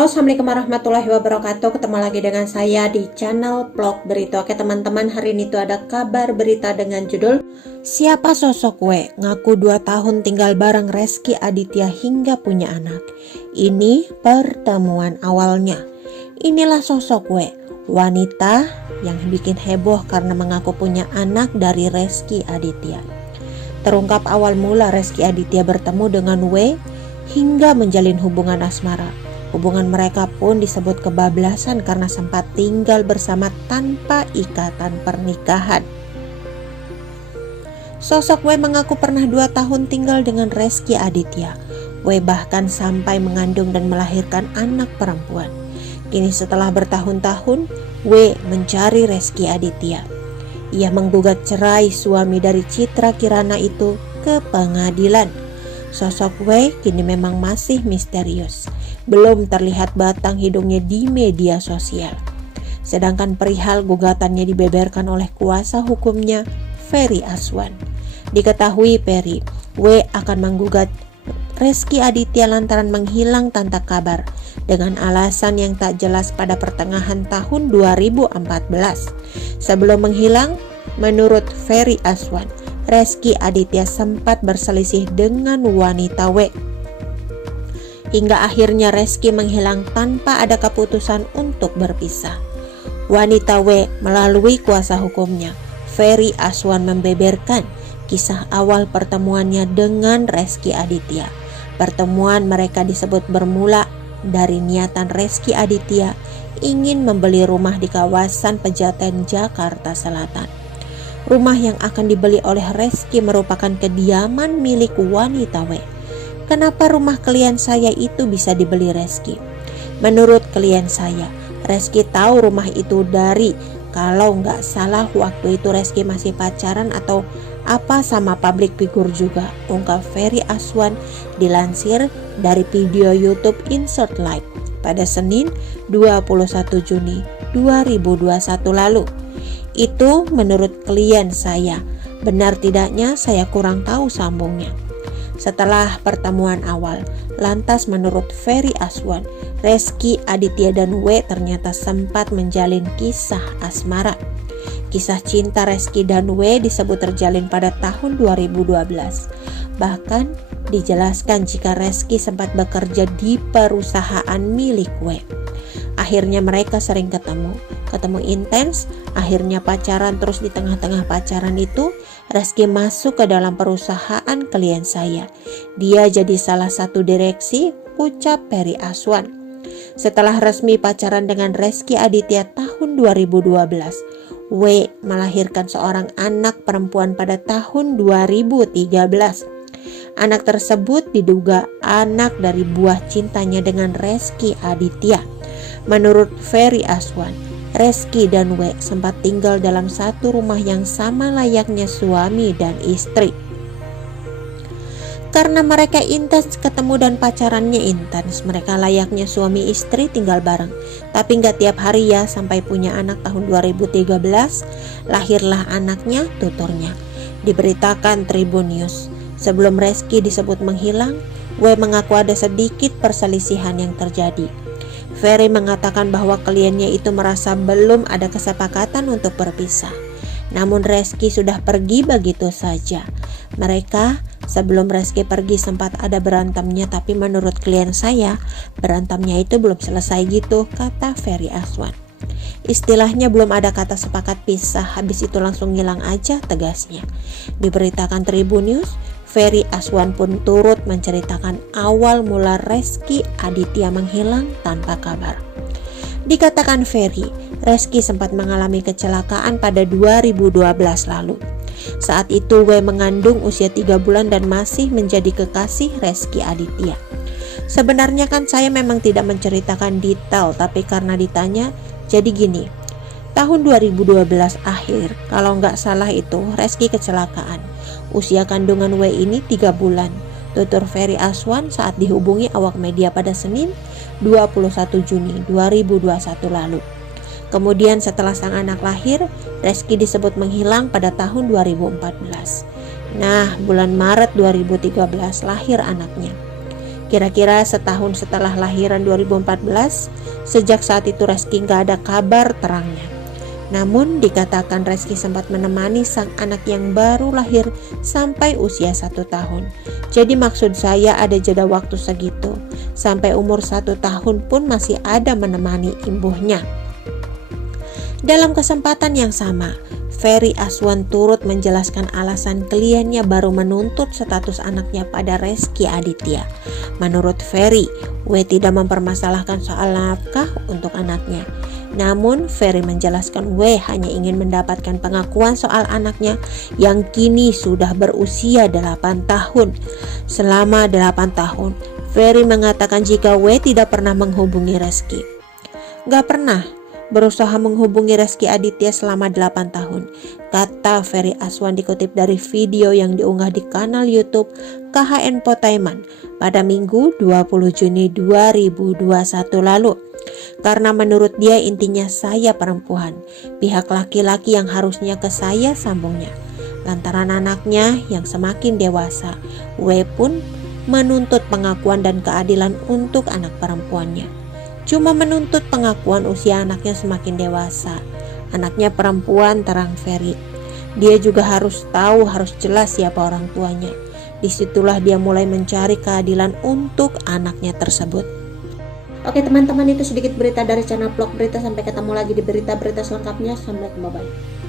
Halo, assalamualaikum warahmatullahi wabarakatuh. Ketemu lagi dengan saya di channel Vlog Berita. Oke teman-teman, hari ini tuh ada kabar berita dengan judul Siapa sosok W? Ngaku 2 tahun tinggal bareng Rezky Aditya hingga punya anak. Ini pertemuan awalnya. Inilah sosok W, wanita yang bikin heboh karena mengaku punya anak dari Rezky Aditya. Terungkap awal mula Rezky Aditya bertemu dengan W hingga menjalin hubungan asmara. Hubungan mereka pun disebut kebablasan karena sempat tinggal bersama tanpa ikatan pernikahan. Sosok W mengaku pernah 2 tahun tinggal dengan Rezky Aditya. W bahkan sampai mengandung dan melahirkan anak perempuan. Kini setelah bertahun-tahun, W mencari Rezky Aditya. Ia menggugat cerai suami dari Citra Kirana itu ke pengadilan. Sosok W kini memang masih misterius. Belum terlihat batang hidungnya di media sosial. Sedangkan perihal gugatannya dibeberkan oleh kuasa hukumnya, Ferry Aswan. Diketahui W akan menggugat Rezky Aditya lantaran menghilang tanpa kabar dengan alasan yang tak jelas pada pertengahan tahun 2014. Sebelum menghilang, menurut Ferry Aswan, Rezky Aditya sempat berselisih dengan wanita W. Hingga akhirnya Rezky menghilang tanpa ada keputusan untuk berpisah. Wanita W melalui kuasa hukumnya, Ferry Aswan, membeberkan kisah awal pertemuannya dengan Rezky Aditya. Pertemuan mereka disebut bermula dari niatan Rezky Aditya ingin membeli rumah di kawasan Pejaten, Jakarta Selatan. Rumah yang akan dibeli oleh Rezky merupakan kediaman milik wanita W. Kenapa rumah klien saya itu bisa dibeli Rezky? Menurut klien saya, Rezky tahu rumah itu dari, kalau nggak salah waktu itu Rezky masih pacaran atau apa sama public figure juga, ungkap Ferry Aswan dilansir dari video YouTube Insert Live pada Senin 21 Juni 2021 lalu. Itu menurut klien saya. Benar tidaknya saya kurang tahu, sambungnya. Setelah pertemuan awal, lantas menurut Ferry Aswan, Rezky Aditya dan W ternyata sempat menjalin kisah asmara. Kisah cinta Rezky dan W disebut terjalin pada tahun 2012. Bahkan dijelaskan jika Rezky sempat bekerja di perusahaan milik W. Akhirnya mereka sering ketemu intens, akhirnya pacaran. Terus di tengah-tengah pacaran itu Rezky masuk ke dalam perusahaan klien saya. Dia jadi salah satu direksi, ucap Ferry Aswan. Setelah resmi pacaran dengan Rezky Aditya tahun 2012, W melahirkan seorang anak perempuan pada tahun 2013. Anak tersebut diduga anak dari buah cintanya dengan Rezky Aditya. Menurut Ferry Aswan, Rezky dan W sempat tinggal dalam satu rumah yang sama layaknya suami dan istri. Karena mereka intens ketemu dan pacarannya intens, mereka layaknya suami istri tinggal bareng. Tapi nggak tiap hari ya, sampai punya anak tahun 2013, lahirlah anaknya, tuturnya. Diberitakan Tribun News. Sebelum Rezky disebut menghilang, W mengaku ada sedikit perselisihan yang terjadi. Ferry mengatakan bahwa kliennya itu merasa belum ada kesepakatan untuk berpisah. Namun Rezky sudah pergi begitu saja. Mereka sebelum Rezky pergi sempat ada berantemnya, tapi menurut klien saya, berantemnya itu belum selesai gitu, kata Ferry Aswan. Istilahnya belum ada kata sepakat pisah, habis itu langsung ngilang aja, tegasnya. Diberitakan Tribun News, Ferry Aswan pun turut menceritakan awal mula Rezky Aditya menghilang tanpa kabar. Dikatakan Ferry, Rezky sempat mengalami kecelakaan pada 2012 lalu. Saat itu W mengandung usia 3 bulan dan masih menjadi kekasih Rezky Aditya. Sebenarnya kan saya memang tidak menceritakan detail, tapi karena ditanya, jadi gini. Tahun 2012 akhir, kalau nggak salah itu Rezky kecelakaan. Usia kandungan W ini 3 bulan, tutur Ferry Aswan saat dihubungi awak media pada Senin 21 Juni 2021 lalu. Kemudian setelah sang anak lahir, Rezky disebut menghilang pada tahun 2014. Nah, bulan Maret 2013 lahir anaknya. Kira-kira setahun setelah lahiran 2014, sejak saat itu Reski gak ada kabar terangnya. Namun dikatakan Reski sempat menemani sang anak yang baru lahir sampai usia 1 tahun. Jadi maksud saya ada jeda waktu segitu. Sampai umur 1 tahun pun masih ada menemani imbuhnya. Dalam kesempatan yang sama, Ferry Aswan turut menjelaskan alasan kliennya baru menuntut status anaknya pada Reski Aditya. Menurut Ferry, W tidak mempermasalahkan soal nafkah untuk anaknya. Namun Ferry menjelaskan W hanya ingin mendapatkan pengakuan soal anaknya yang kini sudah berusia 8 tahun. Selama 8 tahun, Ferry mengatakan jika W tidak pernah menghubungi Reski. Gak pernah berusaha menghubungi Reski Aditya selama 8 tahun, kata Ferry Aswan dikutip dari video yang diunggah di kanal YouTube KHN Potaiman pada Minggu 20 Juni 2021 lalu. Karena menurut dia intinya saya perempuan, pihak laki-laki yang harusnya ke saya, sambungnya. Lantaran anaknya yang semakin dewasa, W pun menuntut pengakuan dan keadilan untuk anak perempuannya. Cuma menuntut pengakuan usia anaknya semakin dewasa. Anaknya perempuan, terang Ferry. Dia juga harus tahu, harus jelas siapa orang tuanya. Disitulah dia mulai mencari keadilan untuk anaknya tersebut. Oke teman-teman, itu sedikit berita dari channel Vlog Berita. Sampai ketemu lagi di berita-berita selengkapnya. Assalamualaikum, bye-bye.